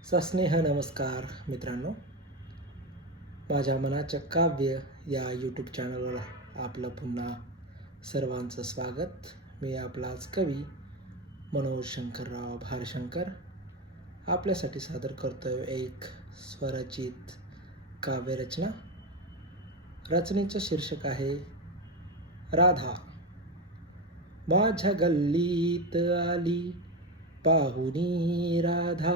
सस्नेह नमस्कार मित्रांनो. माझ्या मनाचं काव्य या यूट्यूब चॅनलवर आपलं पुन्हा सर्वांचं स्वागत. मी आपलाच कवी मनोज शंकरराव भारशंकर आपल्यासाठी सादर करतोय एक स्वरचित काव्यरचना. रचनेचं शीर्षक आहे राधा. माझ्या गल्लीत आली पाहुणी राधा,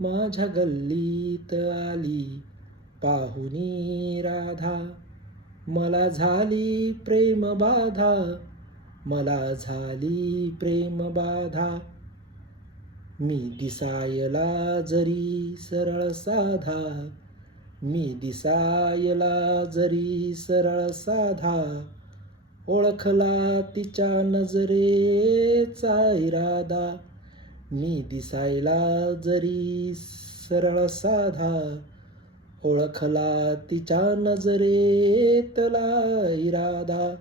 माझ्या गल्लीत आली पाहुणी राधा. मला झाली प्रेम बाधा, मला झाली प्रेम बाधा. मी दिसायला जरी सरळ साधा, मी दिसायला जरी सरळ साधा. ओळखला तिच्या नजरेचा इरादा, मी दिसायला जरी सरळ साधा. ओळखला तिच्या नजरेतला इरादा.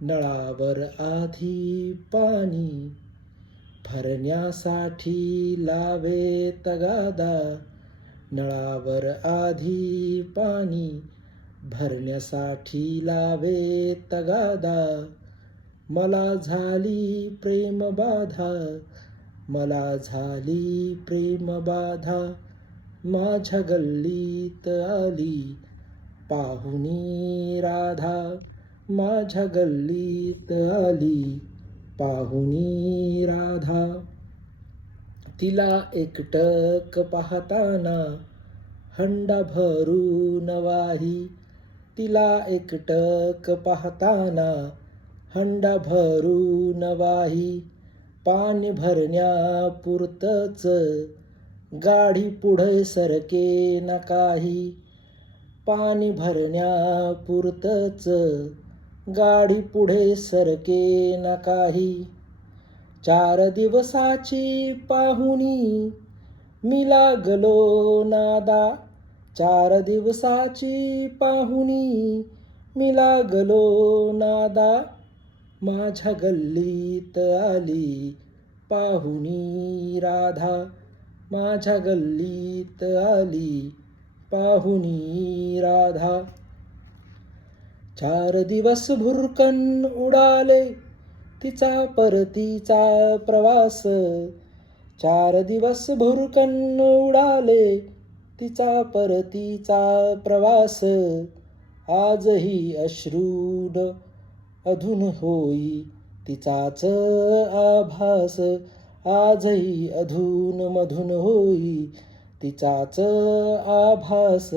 नळावर आधी पाणी भरण्यासाठी लावे तगादा, नळावर आधी पाणी भरण्यासाठी लावे तगादा. मला झाली प्रेम बाधा, मला झाली प्रेम बाधा. माझ्या गल्लीत आली पाहुणी राधा, माझ्या गल्लीत आली पाहुणी राधा. तिला एकटक पाहताना हंडा भरून वाही, तिला एकटक पाहताना हंडा भरून वाही. पाणी भरण्यापुरतंच गाडी पुढे सरके ना काही, पाणी भरण्यापुरतंच गाडी पुढे सरके ना काही. 4 दिवसाची पाहुणी मी लागलो नादा, 4 दिवसाची पाहुणी मी लागलो नादा. माझ्या गल्लीत आली पाहुणी राधा, माझ्या गल्लीत आली पाहुणी राधा. 4 दिवस भुरकन उडाले तिचा परतीचा प्रवास, 4 दिवस भुरकन उडाले तिचा परतीचा प्रवास. आजही अश्रून अधून होई तिचाच आभास, आजही अधून मधून होई तिचाच आभास.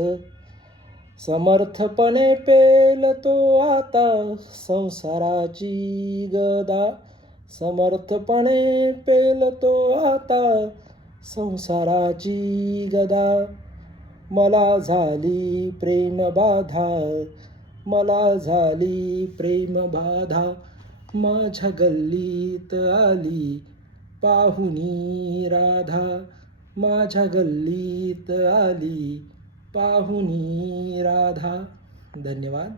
समर्थपणे पेलतो आता संसाराची गदा, समर्थपणे पेलतो आता संसाराची गदा. मला झाली प्रेम बाधा, मला झाली प्रेम बाधा. माझ्या गल्लीत आली पाहुणी राधा, माझ्या गल्लीत आली पाहुणी राधा. धन्यवाद.